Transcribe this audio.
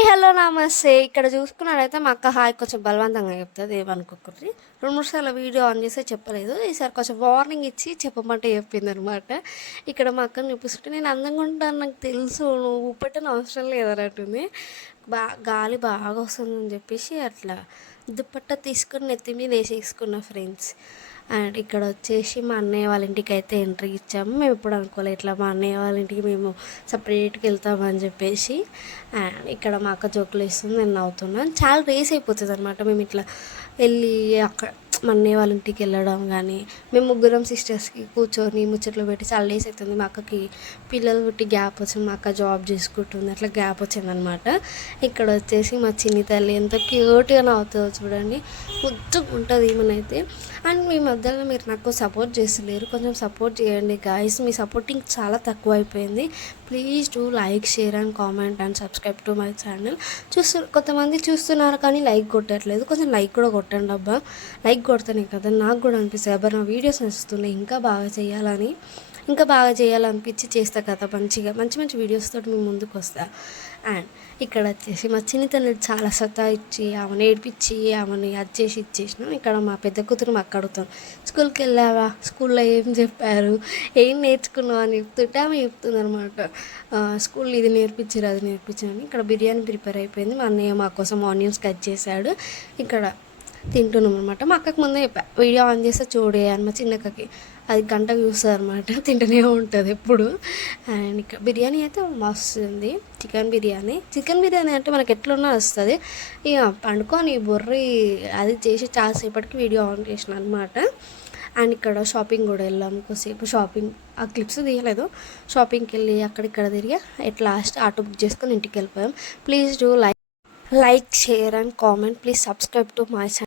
Hi hello నమస్తే. ఇక్కడ చూసుకున్నట్టయితే మా అక్క హాయ్ కొంచెం బలవంతంగా చెప్తుంది, ఏమనుకోకూడదు. 2-3 సార్లు వీడియో ఆన్ చేస్తే చెప్పలేదు, ఈసారి కొంచెం వార్నింగ్ ఇచ్చి చెప్పమంటే చెప్పింది అనమాట. ఇక్కడ మా అక్కని చూపిస్తుంటే నేను అందంగా ఉంటాను నాకు తెలుసు, నువ్వు పెట్టని అవసరం లేదన్నట్టుంది. గాలి బాగా వస్తుందని చెప్పేసి అట్లా దుప్పట్ట తీసుకొని నెత్తి మీద వేసేసుకున్న ఫ్రెండ్స్. అండ్ ఇక్కడ వచ్చేసి మా అన్నయ్య వాళ్ళ ఇంటికి అయితే ఎంట్రీ ఇచ్చాము. మేము ఇప్పుడు అనుకోలేదు ఇట్లా మా అన్నయ్య వాళ్ళ ఇంటికి మేము సపరేట్గా వెళ్తామని చెప్పేసి. అండ్ ఇక్కడ మా అక్క జోకులు వేస్తుంది, నేను నవ్వుతున్నాను. చాలా రేస్ అయిపోతుంది అనమాట మేము ఇట్లా వెళ్ళి అక్కడ మా అన్నయ్య వాళ్ళ ఇంటికి వెళ్ళడం. కానీ మేము ముగ్గురం సిస్టర్స్కి కూర్చొని ముచ్చట్లు పెట్టి చాలా డేస్ అవుతుంది. మా అక్కకి పిల్లలు పుట్టి గ్యాప్ వచ్చింది, మా అక్క జాబ్ చేసుకుంటుంది, అట్లా గ్యాప్ వచ్చిందనమాట. ఇక్కడ వచ్చేసి మా చిన్ని తల్లి ఎంత క్యూట్గా నవ్వుతుందో చూడండి, ముద్దుగా ఉంటుంది ఈమెనైతే. అండ్ మీ మధ్యలో మీరు నాకు సపోర్ట్ చేస్తలేరు, కొంచెం సపోర్ట్ చేయండి గాయస్. మీ సపోర్టింగ్ చాలా తక్కువ అయిపోయింది. Please do like, share and comment and subscribe to my channel. కొంతమంది చూస్తున్నారు కానీ లైక్ కొట్టట్లేదు, కొంచెం లైక్ కూడా కొట్టండి అబ్బా. లైక్ కొడితేనే కదా నాకు కూడా అనిపిస్తుంది అబ్బా నా వీడియోస్ నచ్చుతున్నాయి, ఇంకా బాగా చేయాలనిపించి చేస్తా కదా, మంచి మంచి వీడియోస్ తోటి మేము ముందుకు వస్తా. అండ్ ఇక్కడ వచ్చేసి మా చిన్నతల్లి చాలా సతాయిచ్చి ఆమెను ఏడిపించి ఆమెని అది చేసి ఇచ్చేసినాం. ఇక్కడ మా పెద్ద కూతురు మాకు అడుగుతాం, స్కూల్కి వెళ్ళావా, స్కూల్లో ఏం చెప్పారు, ఏం నేర్చుకున్నావు అని చెప్తుంటే ఆమె చెప్తుంది అనమాట, స్కూల్లో ఇది నేర్పించారు అది నేర్పించారని. ఇక్కడ బిర్యానీ ప్రిపేర్ అయిపోయింది, మా అన్నయ్య మా కోసం ఆనియన్స్ కట్ చేశాడు. ఇక్కడ తింటున్నాం అనమాట. మా అక్కకి ముందే చెప్పా వీడియో ఆన్ చేస్తే చూడే అని, మా చిన్నక్కకి అది గంటకు చూస్తుంది అనమాట, తింటూనే ఉంటుంది ఎప్పుడు. అండ్ ఇక్కడ బిర్యానీ అయితే మస్తు ఉంది, చికెన్ బిర్యానీ అంటే మనకి ఎట్లున్నా వస్తుంది. ఇక పండుకొని బొర్రి అది చేసి చాలాసేపటికి వీడియో ఆన్ చేసిన అనమాట. అండ్ ఇక్కడ షాపింగ్ కూడా వెళ్ళాము, కొద్దిసేపు షాపింగ్, ఆ క్లిప్స్ తీయలేదు, షాపింగ్కి వెళ్ళి అక్కడిక్కడ తిరిగి ఎట్ లాస్ట్ ఆటో బుక్ చేసుకొని ఇంటికి వెళ్ళిపోయాం. Please do like, share and comment. Please subscribe to my channel.